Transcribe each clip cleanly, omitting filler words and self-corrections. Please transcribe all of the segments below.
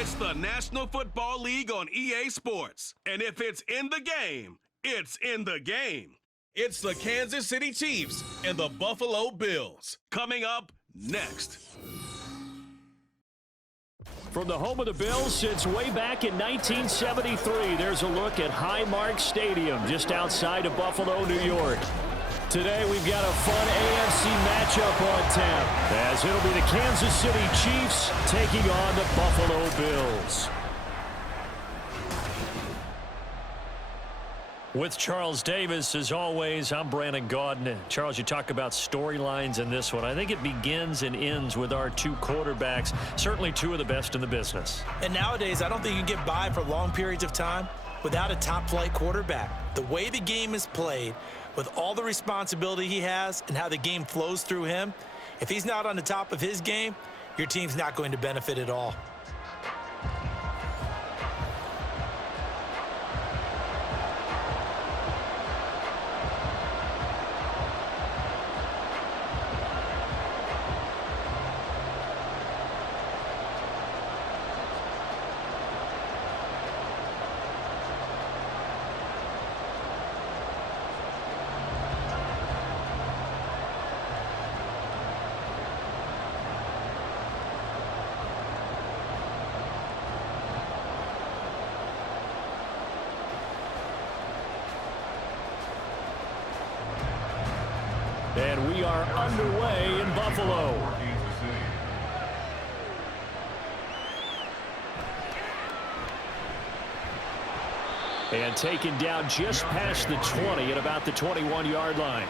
It's the National Football League on EA Sports. And if it's in the game, it's in the game. It's the Kansas City Chiefs and the Buffalo Bills. Coming up next. From the home of the Bills since way back in 1973, there's a look at Highmark Stadium just outside of Buffalo, New York. Today we've got a fun AFC matchup on tap, as it'll be the Kansas City Chiefs taking on the Buffalo Bills. With Charles Davis, as always, I'm Brandon Gaudin. Charles, you talk about storylines in this one. I think it begins and ends with our two quarterbacks, certainly two of the best in the business. And nowadays, I don't think you can get by for long periods of time without a top-flight quarterback. The way the game is played, with all the responsibility he has and how the game flows through him, if he's not on the top of his game, your team's not going to benefit at all. And we are underway in Buffalo. And taken down just past the 20 at about the 21-yard line.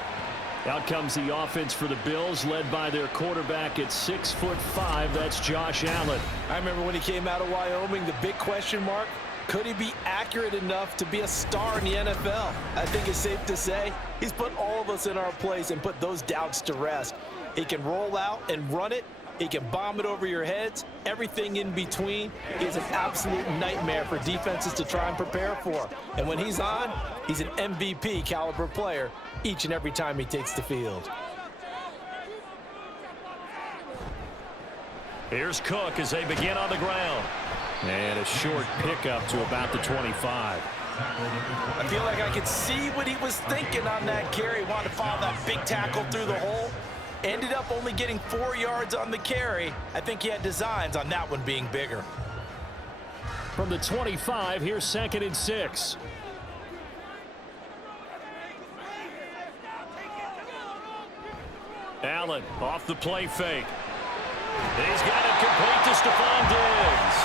Out comes the offense for the Bills, led by their quarterback at 6'5". That's Josh Allen. I remember when he came out of Wyoming, the big question mark, could he be accurate enough to be a star in the NFL? I think it's safe to say he's put all of us in our place and put those doubts to rest. He can roll out and run it. He can bomb it over your heads. Everything in between is an absolute nightmare for defenses to try and prepare for. And when he's on, he's an MVP caliber player each and every time he takes the field. Here's Cook as they begin on the ground. And a short pickup to about the 25. I feel like I could see what he was thinking on that carry. Wanted to follow that big tackle through the hole. Ended up only getting 4 yards on the carry. I think he had designs on that one being bigger. From the 25, here's 2nd and 6. Allen off the play fake. He's got it complete to Stephon Diggs.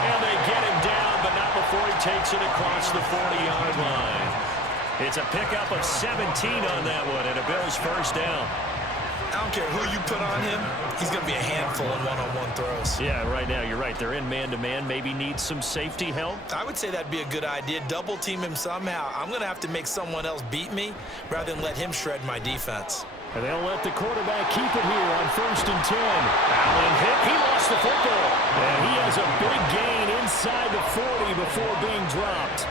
And they get him down, but not before he takes it across the 40-yard line. It's a pickup of 17 on that one, and a Bills first down. I don't care who you put on him, he's going to be a handful in one-on-one throws. Yeah, right now, you're right. They're in man-to-man. Maybe needs some safety help. I would say that'd be a good idea. Double team him somehow. I'm going to have to make someone else beat me rather than let him shred my defense. And they'll let the quarterback keep it here on 1st and 10. Allen hit. He lost the football. And he has a big gain inside the 40 before being dropped.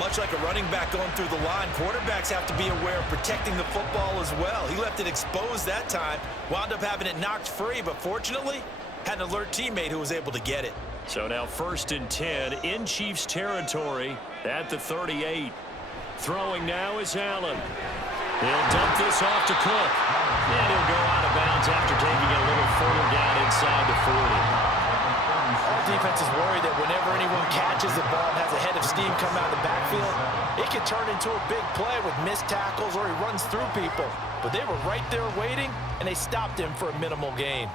Much like a running back going through the line, quarterbacks have to be aware of protecting the football as well. He left it exposed that time, wound up having it knocked free, but fortunately, had an alert teammate who was able to get it. So now 1st and 10 in Chiefs territory at the 38. Throwing now is Allen. He'll dump this off to Cook. And he'll go out of bounds after taking it a little further down inside the 40. All defenses worry that whenever anyone catches the ball and has a head of steam come out of the backfield, it can turn into a big play with missed tackles or he runs through people. But they were right there waiting, and they stopped him for a minimal gain.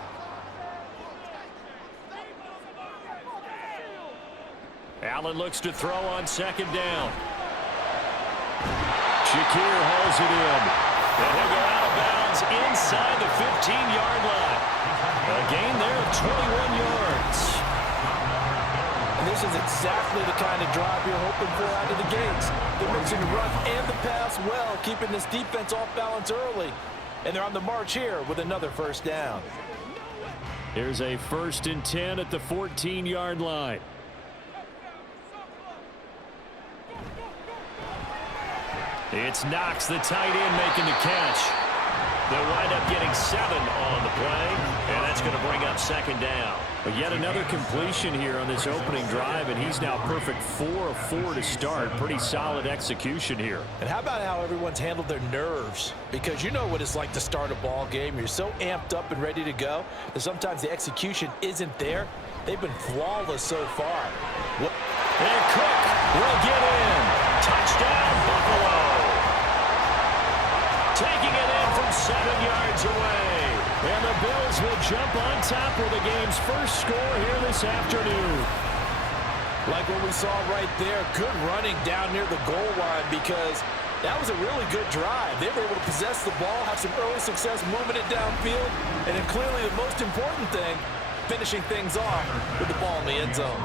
Allen looks to throw on 2nd down. Shakir hauls it in. And he'll go out of bounds inside the 15-yard line. A gain there of 21 yards. And this is exactly the kind of drive you're hoping for out of the gates. They're mixing the run and the pass well, keeping this defense off balance early. And they're on the march here with another first down. Here's a 1st and 10 at the 14-yard line. It's Knox, the tight end, making the catch. They'll wind up getting 7 on the play, and that's going to bring up second down. But yet another completion here on this opening drive, and he's now perfect 4 of 4 to start. Pretty solid execution here. And how about how everyone's handled their nerves? Because you know what it's like to start a ball game. You're so amped up and ready to go that sometimes the execution isn't there. They've been flawless so far. And Cook will get in. Touchdown, Buffalo. Taking it in from 7 yards away. And the Bills will jump on top with the game's first score here this afternoon. Like what we saw right there, good running down near the goal line because that was a really good drive. They were able to possess the ball, have some early success moving it downfield, and then clearly the most important thing, finishing things off with the ball in the end zone.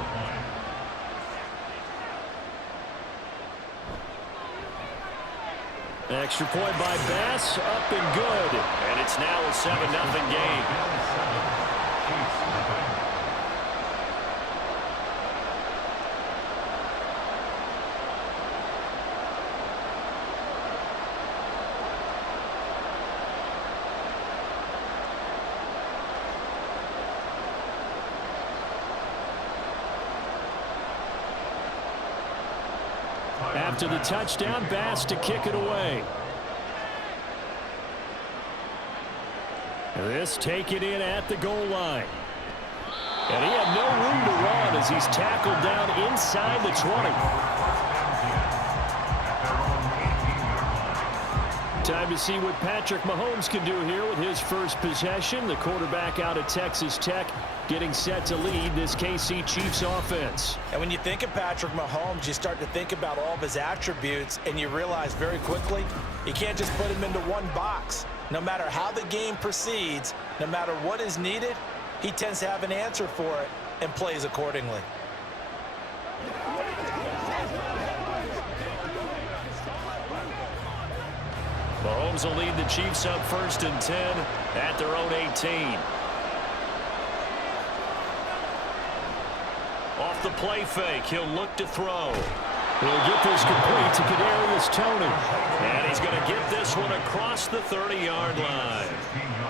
Extra point by Bass, up and good. And it's now a 7-0 game. After the touchdown, Bass to kick it away. This taken in at the goal line. And he had no room to run as he's tackled down inside the 20. Time to see what Patrick Mahomes can do here with his first possession. The quarterback out of Texas Tech getting set to lead this KC Chiefs offense. And when you think of Patrick Mahomes, you start to think about all of his attributes, and you realize very quickly you can't just put him into one box. No matter how the game proceeds, no matter what is needed, he tends to have an answer for it and plays accordingly. Mahomes will lead the Chiefs up 1st and 10 at their own 18. Off the play fake, he'll look to throw. He'll get this complete to Kadarius Toney. And he's going to get this one across the 30-yard line.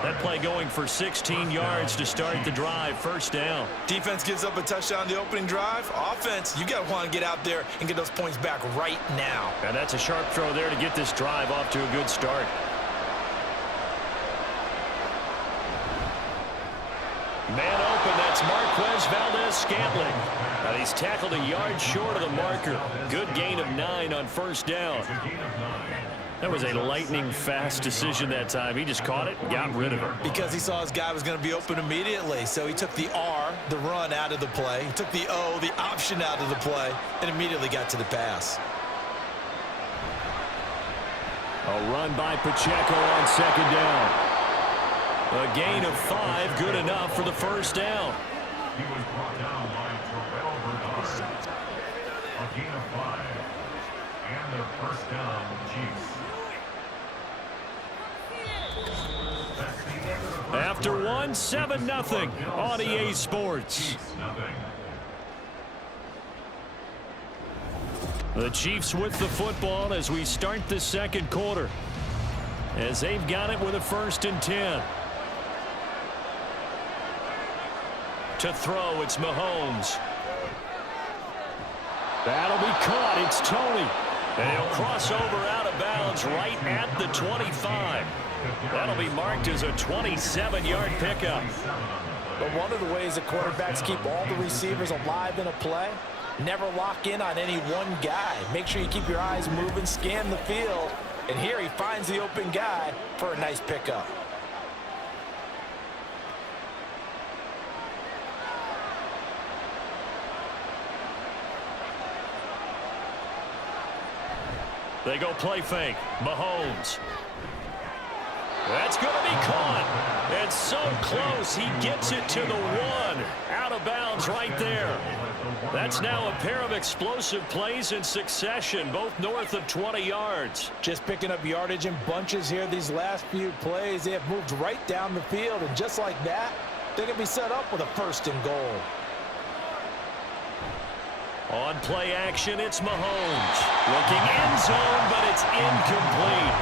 That play going for 16 yards to start the drive, 1st down. Defense gives up a touchdown in the opening drive. Offense, you got to want to get out there and get those points back right now. And that's a sharp throw there to get this drive off to a good start. Man open, that's Marquez Valdez-Scantling. And he's tackled a yard short of the marker. Good gain of 9 on 1st down. That was a lightning-fast decision that time. He just caught it and got rid of it. Because he saw his guy was going to be open immediately. So he took the R, the run, out of the play. He took the O, the option, out of the play, and immediately got to the pass. A run by Pacheco on 2nd down. A gain of 5, good enough for the 1st down. He was brought down by Terrell Bernard. A gain of 5. And the 1st down, Chiefs. After 1, 7-0 on EA Sports. The Chiefs with the football as we start the 2nd quarter. As they've got it with a 1st and 10. To throw, it's Mahomes. That'll be caught. It's Toney. And he'll cross over out of bounds right at the 25. That'll be marked as a 27-yard pickup. But one of the ways that quarterbacks keep all the receivers alive in a play, never lock in on any one guy. Make sure you keep your eyes moving, scan the field. And here he finds the open guy for a nice pickup. They go play fake. Mahomes. That's going to be caught. And so close. He gets it to the 1. Out of bounds right there. That's now a pair of explosive plays in succession, both north of 20 yards. Just picking up yardage in bunches here these last few plays. They have moved right down the field, and just like that, they're going to be set up with a 1st and goal. On play action, it's Mahomes. Looking end zone, but it's incomplete.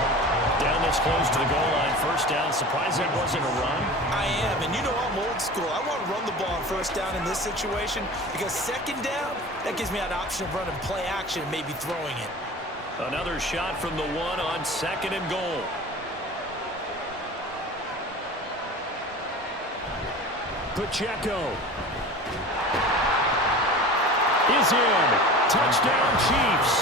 Down this close to the goal line, first down. Surprised that wasn't a run. I am, and you know I'm old school. I want to run the ball on first down in this situation because second down, that gives me an option of running play action and maybe throwing it. Another shot from the one on second and goal. Pacheco is in. Touchdown, Chiefs.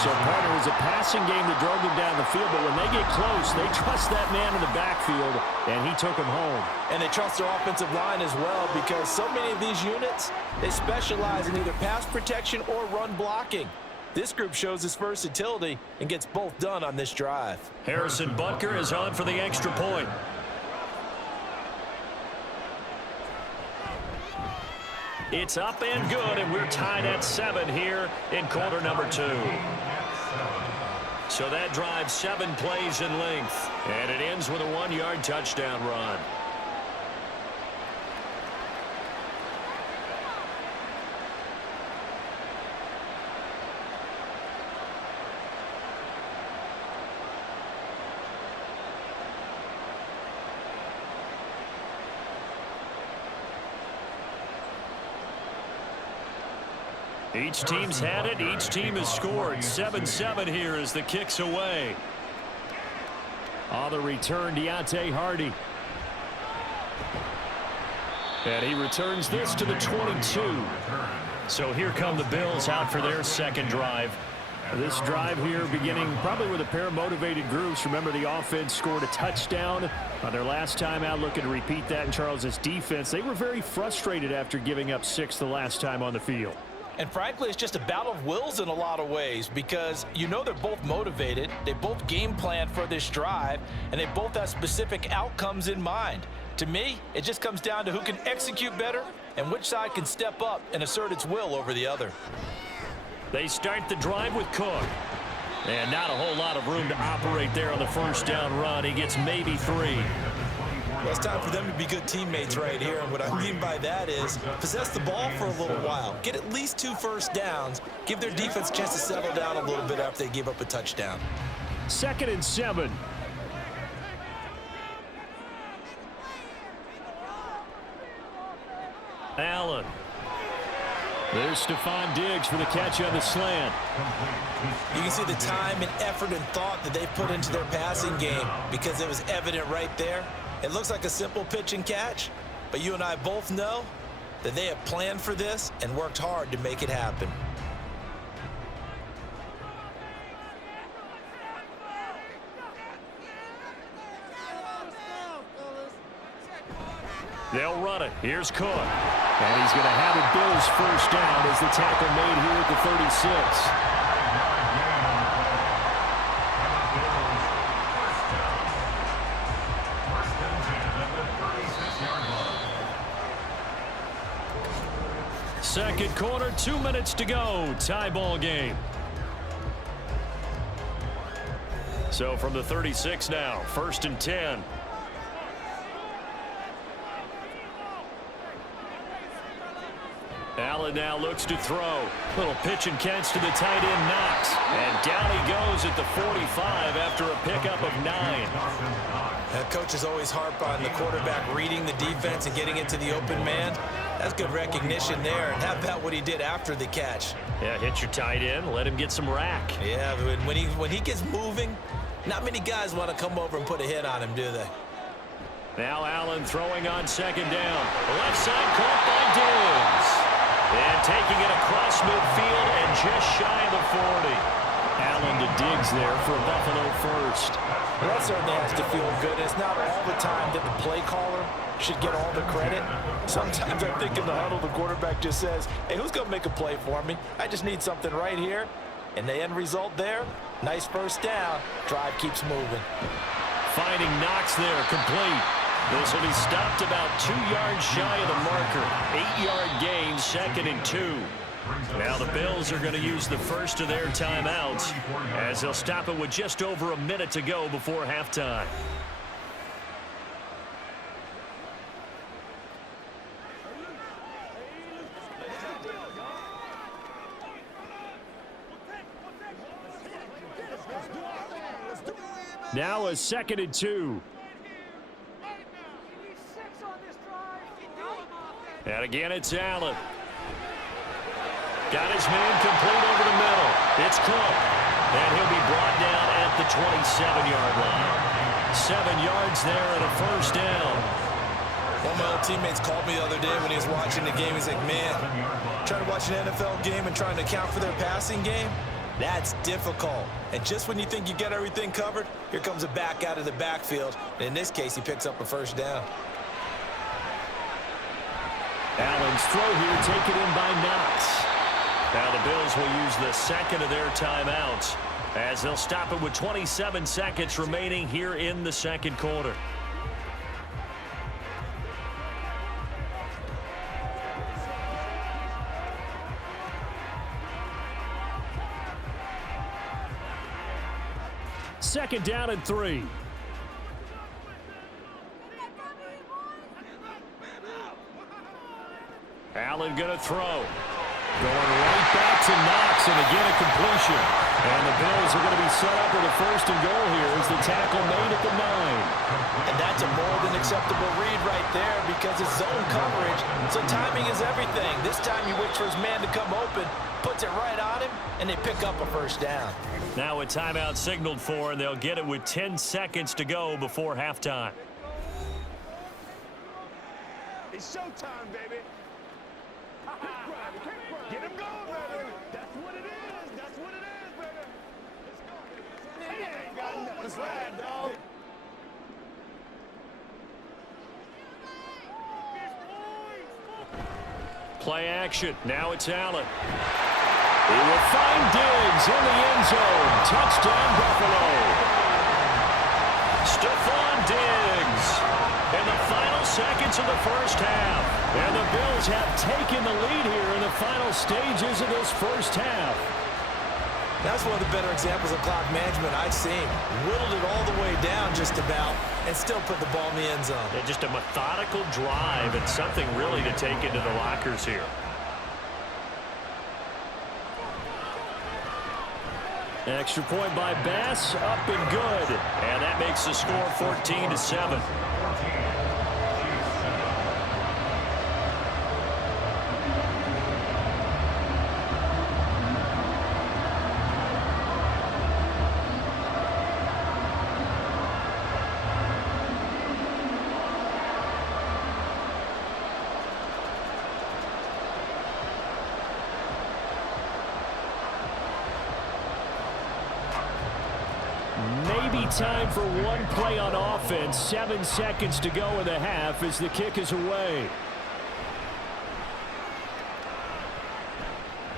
So, partner, it was a passing game that drove them down the field, but when they get close, they trust that man in the backfield, and he took him home. And they trust their offensive line as well because so many of these units, they specialize in either pass protection or run blocking. This group shows its versatility and gets both done on this drive. Harrison Butker is on for the extra point. It's up and good, and we're tied at 7 here in quarter number 2. So that drives 7 plays in length, and it ends with a 1-yard touchdown run. Each team's had it. Each team has scored. 7-7 here as the kick's away. On the return, Deontay Hardy. And he returns this to the 22. So here come the Bills out for their second drive. This drive here beginning probably with a pair of motivated groups. Remember, the offense scored a touchdown on their last time out. Looking to repeat that in Charles's defense. They were very frustrated after giving up 6 the last time on the field. And frankly, it's just a battle of wills in a lot of ways because you know they're both motivated, they both game plan for this drive, and they both have specific outcomes in mind. To me, it just comes down to who can execute better and which side can step up and assert its will over the other. They start the drive with Cook. And not a whole lot of room to operate there on the first down run. He gets maybe 3. Well, it's time for them to be good teammates right here, and what I mean by that is possess the ball for a little while, get at least 2 first downs, give their defense a chance to settle down a little bit after they give up a touchdown. 2nd and 7. Allen. There's Stephon Diggs for the catch on the slant. You can see the time and effort and thought that they put into their passing game because it was evident right there. It looks like a simple pitch and catch, but you and I both know that they have planned for this and worked hard to make it happen. They'll run it. Here's Cook. And he's going to have a Bills first down as the tackle made here at the 36. Second quarter, 2 minutes to go. Tie ball game. So from the 36 now, 1st and 10. Allen now looks to throw. Little pitch and catch to the tight end, Knox. And down he goes at the 45 after a pickup of 9. Coaches always harp on the quarterback reading the defense and getting into the open man. That's good recognition there. And how about what he did after the catch? Yeah, hit your tight end, let him get some rack. Yeah, but when he gets moving, not many guys want to come over and put a hit on him, do they? Now Allen throwing on 2nd down. Left side caught by Diggs. And taking it across midfield and just shy of the 40. Allen to Diggs there for Buffalo first. Well, that certainly has to feel good. It's not all the time that the play caller should get all the credit. Sometimes I think in the huddle, the quarterback just says, hey, who's going to make a play for me? I just need something right here. And the end result there, nice first down. Drive keeps moving. Finding Knox there, complete. This will be stopped about 2 yards shy of the marker. 8-yard gain, 2nd and 2. Now the Bills are going to use the first of their timeouts as they'll stop it with just over a minute to go before halftime. Now a 2nd and 2. And again, it's Allen. Got his man complete over the middle. It's Cook. And he'll be brought down at the 27-yard line. 7 yards there and a first down. One of my old teammates called me the other day when he was watching the game. He's like, man, trying to watch an NFL game and trying to account for their passing game, that's difficult. And just when you think you get everything covered, here comes a back out of the backfield. And in this case, he picks up a first down. Allen's throw here taken in by Knox. Now the Bills will use the second of their timeouts as they'll stop it with 27 seconds remaining here in the second quarter. Second down and 3. Allen going to throw. Going right back to Knox, and again a completion. And the Bills are going to be set up with a 1st and goal here as the tackle made at the 9. And that's a more than acceptable read right there because it's zone coverage, so timing is everything. This time he waits for his man to come open, puts it right on him, and they pick up a first down. Now a timeout signaled for, and they'll get it with 10 seconds to go before halftime. It's showtime, baby. Get him going, baby. That's what it is. That's what it is, baby. Let's go. He ain't got nothing. Let's ride, dog. Play action. Now it's Allen. He will find Diggs in the end zone. Touchdown, Buffalo. Stephon Diggs in the final seconds of the first half. And the Bills have taken the lead here in the final stages of this first half. That's one of the better examples of clock management I've seen. Whittled it all the way down just about and still put the ball in the end zone. Yeah, just a methodical drive and something really to take into the lockers here. Extra point by Bass, up and good. And that makes the score 14-7. Maybe time for one play on offense. 7 seconds to go in the half as the kick is away.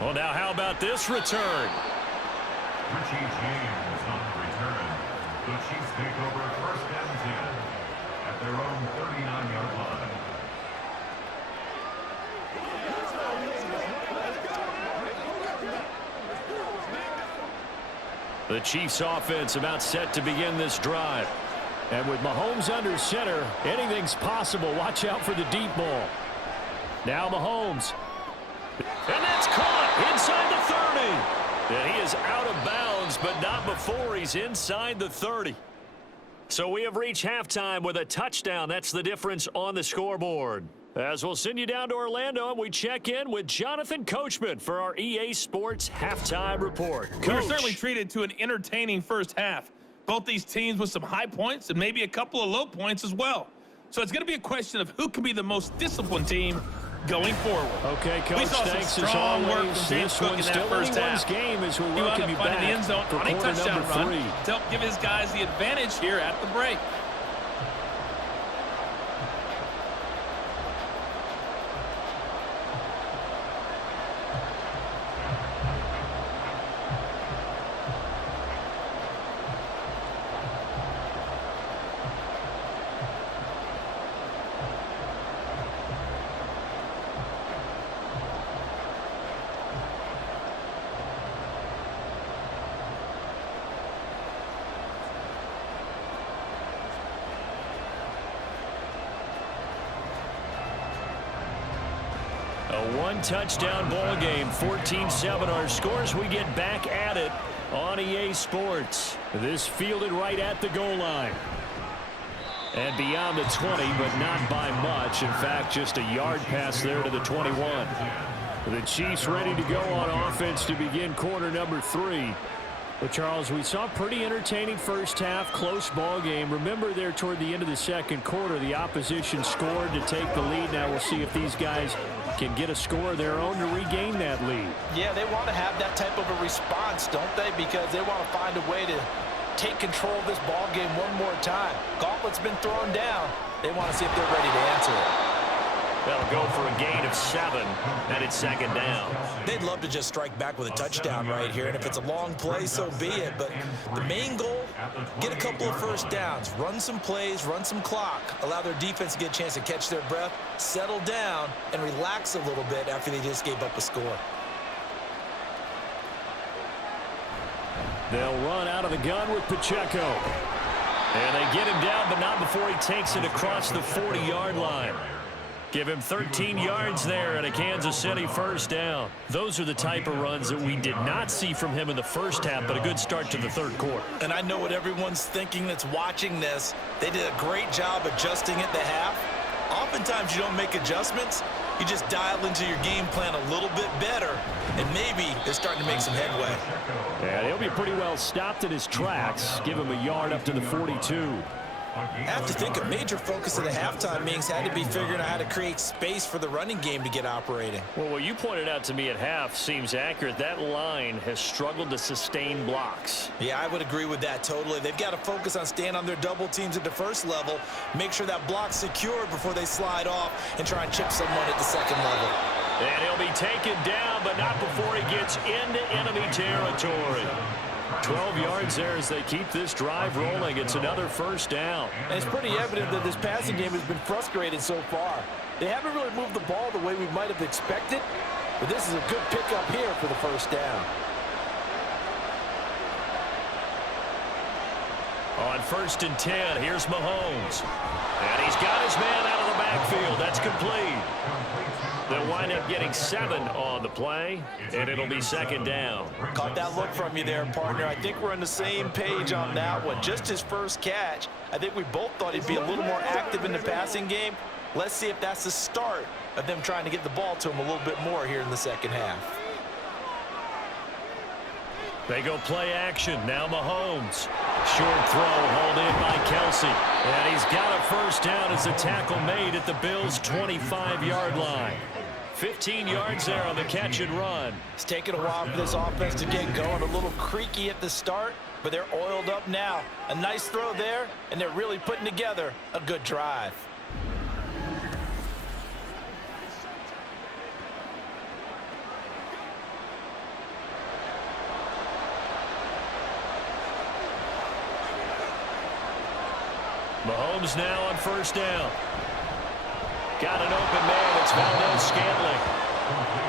Well, now how about this return? Richie James on the return. The Chiefs take over 1st and 10 at their own 39-yard line. The Chiefs offense about set to begin this drive. And with Mahomes under center, anything's possible. Watch out for the deep ball. Now Mahomes. And that's caught inside the 30. And he is out of bounds, but not before he's inside the 30. So we have reached halftime with a touchdown. That's the difference on the scoreboard. As we'll send you down to Orlando, and we check in with Jonathan Coachman for our EA Sports Halftime Report. We were Coach. certainly treated to an entertaining first half. Both these teams with some high points and maybe a couple of low points as well. So it's going to be a question of who can be the most disciplined team going forward. Okay, Coach, we saw thanks some as strong work always. from James This Cook in one's that still first anyone's half. game as we He wound welcome up you finding back the end zone for on a quarter touchdown number run 3. to help give his guys the advantage here at the break. A one-touchdown ball game, 14-7 our scores. We get back at it on EA Sports. This fielded right at the goal line. And beyond the 20, but not by much. In fact, just a yard pass there to the 21. The Chiefs ready to go on offense to begin quarter number 3. But, Charles, we saw a pretty entertaining first half, close ball game. Remember there toward the end of the second quarter, the opposition scored to take the lead. Now we'll see if these guys can get a score of their own to regain that lead. Yeah, they want to have that type of a response, don't they? Because they want to find a way to take control of this ball game one more time. Gauntlet's been thrown down. They want to see if they're ready to answer it. That'll go for a gain of 7, and it's second down. They'd love to just strike back with a touchdown right here, and if it's a long play, so be it. But the main goal, get a couple of first downs, run some plays, run some clock, allow their defense to get a chance to catch their breath, settle down, and relax a little bit after they just gave up a score. They'll run out of the gun with Pacheco. And they get him down, but not before he takes it across the 40-yard line. Give him 13 yards there and a Kansas City first down. Those are the type of runs that we did not see from him in the first half, but a good start to the third quarter. And I know what everyone's thinking that's watching this. They did a great job adjusting at the half. Oftentimes you don't make adjustments. You just dial into your game plan a little bit better, and maybe they're starting to make some headway. And he'll be pretty well stopped in his tracks. Give him a yard up to the 42. I have to think a major focus of the halftime meetings had to be figuring out how to create space for the running game to get operating. Well, what you pointed out to me at half seems accurate. That line has struggled to sustain blocks. Yeah, I would agree with that totally. They've got to focus on staying on their double teams at the first level, make sure that block's secured before they slide off and try and chip someone at the second level. And he'll be taken down, but not before he gets into enemy territory. 12 yards there as they keep this drive rolling. It's another first down. And it's pretty evident that this passing game has been frustrated so far. They haven't really moved the ball the way we might have expected, but this is a good pickup here for the first down. On 1st and 10, here's Mahomes. And he's got his man out of the backfield. That's complete. They'll wind up getting 7 on the play, and it'll be second down. Caught that look from you there, partner. I think we're on the same page on that one. Just his first catch. I think we both thought he'd be a little more active in the passing game. Let's see if that's the start of them trying to get the ball to him a little bit more here in the second half. They go play action. Now Mahomes. Short throw hauled in by Kelsey. And he's got a first down as the tackle made at the Bills' 25-yard line. 15 yards there on the catch and run. It's taken a while for this offense to get going. A little creaky at the start, but they're oiled up now. A nice throw there, and they're really putting together a good drive. Mahomes now on first down. Got an open man. It's Valdez-Scantling.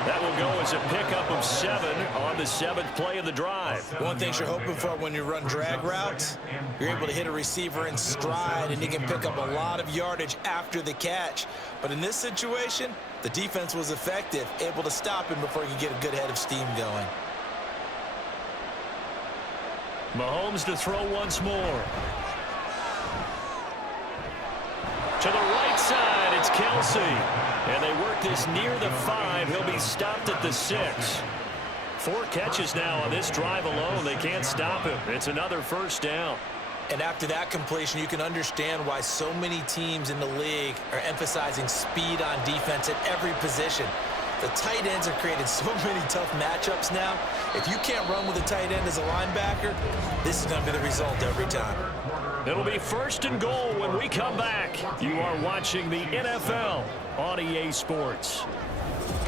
That will go as a pickup of 7 on the 7th play of the drive. One thing you're hoping for when you run drag routes, you're able to hit a receiver in stride, and he can pick up a lot of yardage after the catch. But in this situation, the defense was effective, able to stop him before he could get a good head of steam going. Mahomes to throw once more. To the right side, it's Kelsey. And they work this near the 5. He'll be stopped at the 6. 4 catches now on this drive alone. They can't stop him. It's another first down. And after that completion, you can understand why so many teams in the league are emphasizing speed on defense at every position. The tight ends have created so many tough matchups now. If you can't run with a tight end as a linebacker, this is going to be the result every time. It'll be 1st and goal when we come back. You are watching the NFL on EA Sports.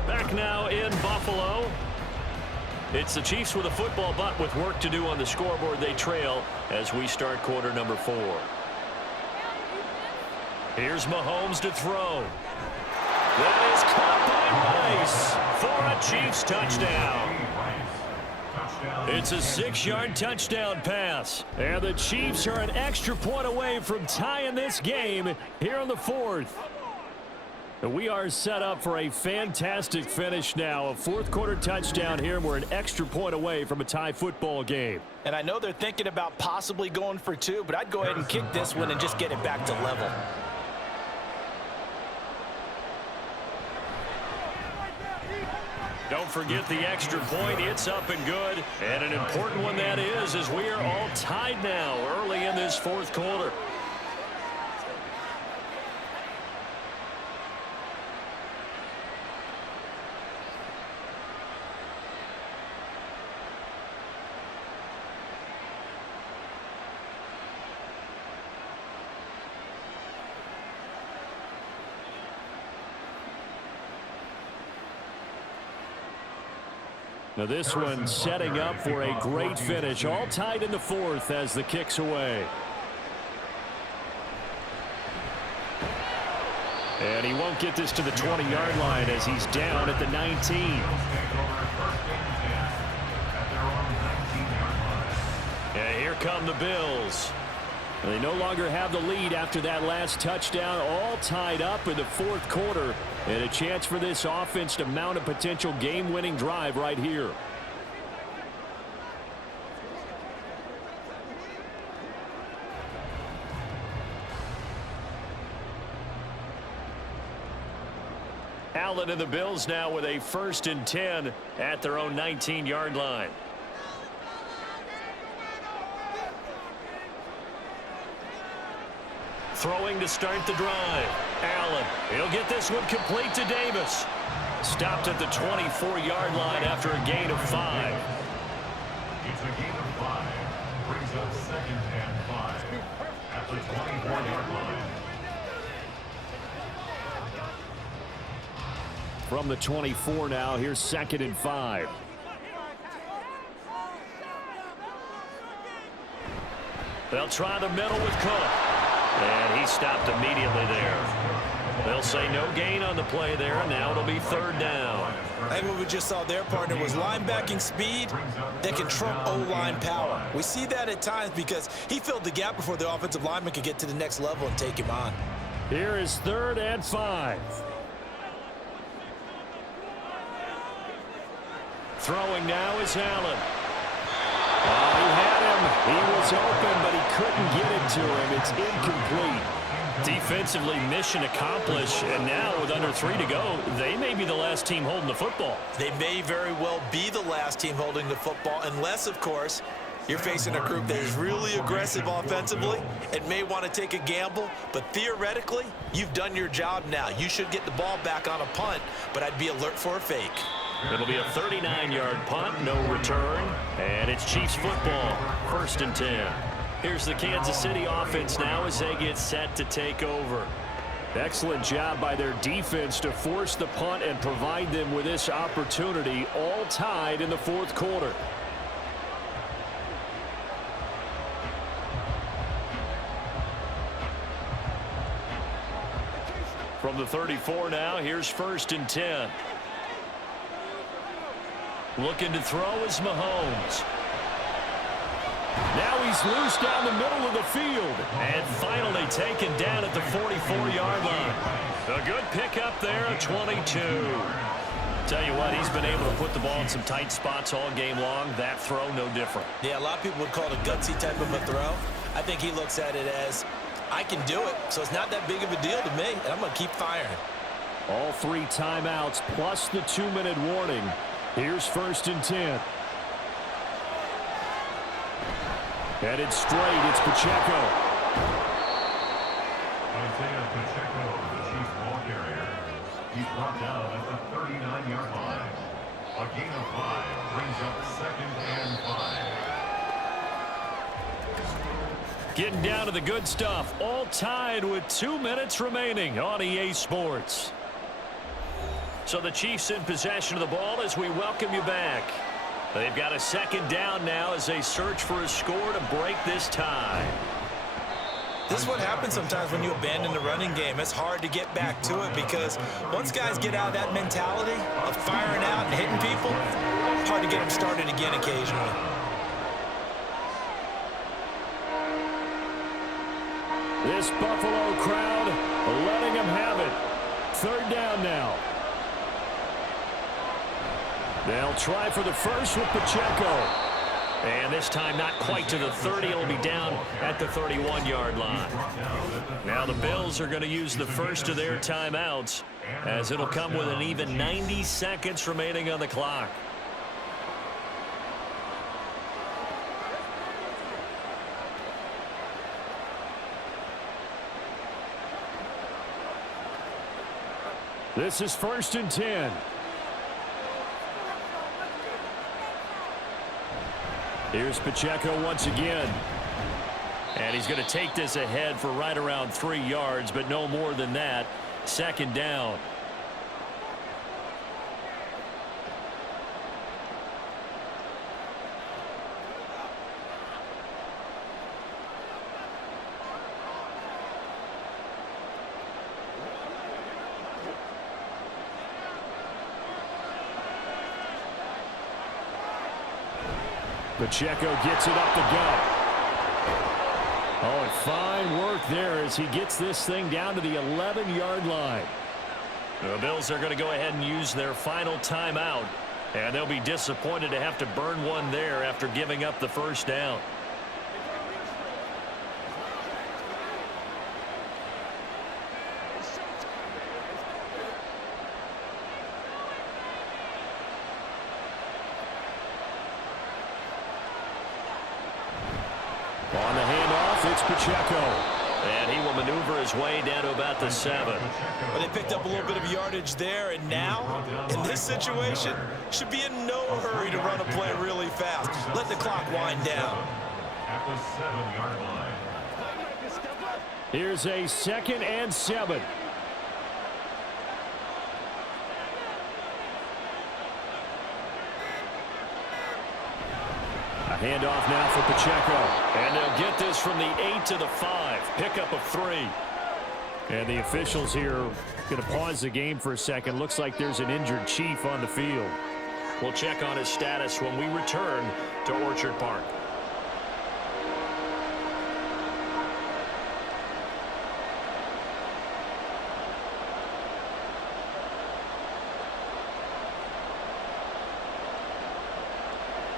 Back now in Buffalo. It's the Chiefs with a football, but with work to do on the scoreboard, they trail as we start quarter number 4. Here's Mahomes to throw. That is caught by Rice for a Chiefs touchdown. It's a 6-yard touchdown pass. And the Chiefs are an extra point away from tying this game here in the 4th. We are set up for a fantastic finish now. A fourth-quarter touchdown here, and we're an extra point away from a tie football game. And I know they're thinking about possibly going for two, but I'd go ahead and kick this one and just get it back to level. Don't forget the extra point. It's up and good. And an important one that is, as we are all tied now early in this fourth quarter. Now this one setting up for a great finish. All tied in the fourth as the kick's away. And he won't get this to the 20-yard line as he's down at the 19. And here come the Bills. They no longer have the lead after that last touchdown. All tied up in the fourth quarter. And a chance for this offense to mount a potential game-winning drive right here. Allen and the Bills now with a 1st and 10 at their own 19-yard line. Throwing to start the drive. Allen, he'll get this one complete to Davis. Stopped at the 24-yard line after a gain of 5. It's a gain of 5. Brings up 2nd and 5 at the 24-yard line. From the 24 now, here's 2nd and 5. They'll try the middle with Cook. And he stopped immediately there. They'll say no gain on the play there, and now it'll be 3rd down. I think what we just saw there, partner, was linebacking speed that can trump O-line power. We see that at times because he filled the gap before the offensive lineman could get to the next level and take him on. Here is 3rd and 5. Throwing now is Allen. He had him. He was open, but he couldn't get it to him. It's incomplete. Defensively, mission accomplished, and now with under 3 to go, they may be the last team holding the football. They may very well be the last team holding the football, unless, of course, you're facing a group that is really aggressive offensively and may want to take a gamble, but theoretically, you've done your job now. You should get the ball back on a punt, but I'd be alert for a fake. It'll be a 39-yard punt, no return, and it's Chiefs football, 1st and 10. Here's the Kansas City offense now as they get set to take over. Excellent job by their defense to force the punt and provide them with this opportunity, all tied in the fourth quarter. From the 34 now, here's 1st and 10. Looking to throw is Mahomes. Now he's loose down the middle of the field. And finally taken down at the 44-yard line. A good pickup there at 22. Tell you what, he's been able to put the ball in some tight spots all game long. That throw, no different. Yeah, a lot of people would call it a gutsy type of a throw. I think he looks at it as, I can do it, so it's not that big of a deal to me, and I'm going to keep firing. All 3 timeouts plus the 2-minute warning. Here's 1st and 10. Headed straight, it's Pacheco. Isaiah Pacheco, the Chiefs ball carrier. He's brought down at the 39-yard line. A gain of 5 brings up 2nd and 5. Getting down to the good stuff. All tied with 2 minutes remaining on EA Sports. So the Chiefs in possession of the ball as we welcome you back. They've got a 2nd down now as they search for a score to break this tie. This is what happens sometimes when you abandon the running game. It's hard to get back to it because once guys get out of that mentality of firing out and hitting people, it's hard to get them started again occasionally. This Buffalo crowd letting them have it. third down now. They'll try for the first with Pacheco. And this time not quite to the 30. It'll be down at the 31-yard line. Now the Bills are going to use the first of their timeouts, as it'll come with an even 90 seconds remaining on the clock. This is 1st and 10. Here's Pacheco once again. And he's going to take this ahead for right around 3 yards, but no more than that. 2nd down. Pacheco gets it up the gut. Oh, and fine work there as he gets this thing down to the 11-yard line. The Bills are going to go ahead and use their final timeout, and they'll be disappointed to have to burn one there after giving up the first down. On the handoff, it's Pacheco. And he will maneuver his way down to about the 7. Well, they picked up a little bit of yardage there, and now, in this situation, should be in no hurry to run a play really fast. Let the clock wind down. At the 7-yard line. Here's a 2nd and 7. A handoff now for Pacheco. And they'll get this from the 8 to the 5. Pickup of 3. And the officials here going to pause the game for a second. Looks like there's an injured Chief on the field. We'll check on his status when we return to Orchard Park.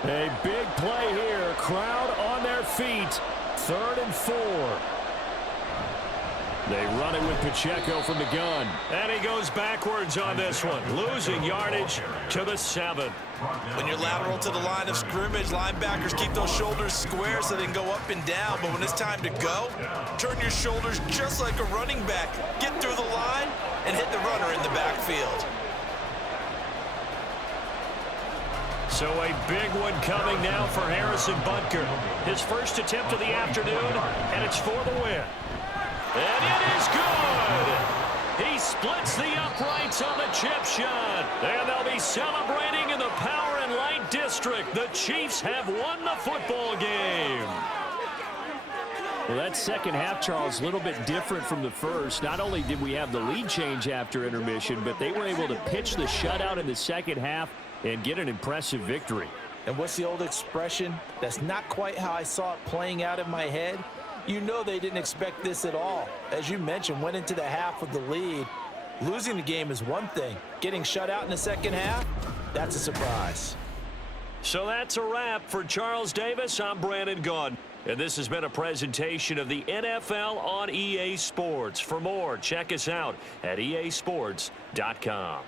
A big play here. Crowd on their feet. 3rd and 4. They run it with Pacheco from the gun. And he goes backwards on this one. Losing yardage to the 7. When you're lateral to the line of scrimmage, linebackers keep those shoulders square so they can go up and down. But when it's time to go, turn your shoulders just like a running back. Get through the line and hit the runner in the backfield. So a big one coming now for Harrison Butker. His first attempt of the afternoon, and it's for the win. And it is good! He splits the uprights on the chip shot. And they'll be celebrating in the Power and Light District. The Chiefs have won the football game. Well, that second half, Charles, a little bit different from the first. Not only did we have the lead change after intermission, but they were able to pitch the shutout in the second half and get an impressive victory. And what's the old expression? That's not quite how I saw it playing out in my head. You know they didn't expect this at all. As you mentioned, went into the half with the lead. Losing the game is one thing. Getting shut out in the second half, that's a surprise. So that's a wrap for Charles Davis. I'm Brandon Gaudin. And this has been a presentation of the NFL on EA Sports. For more, check us out at easports.com.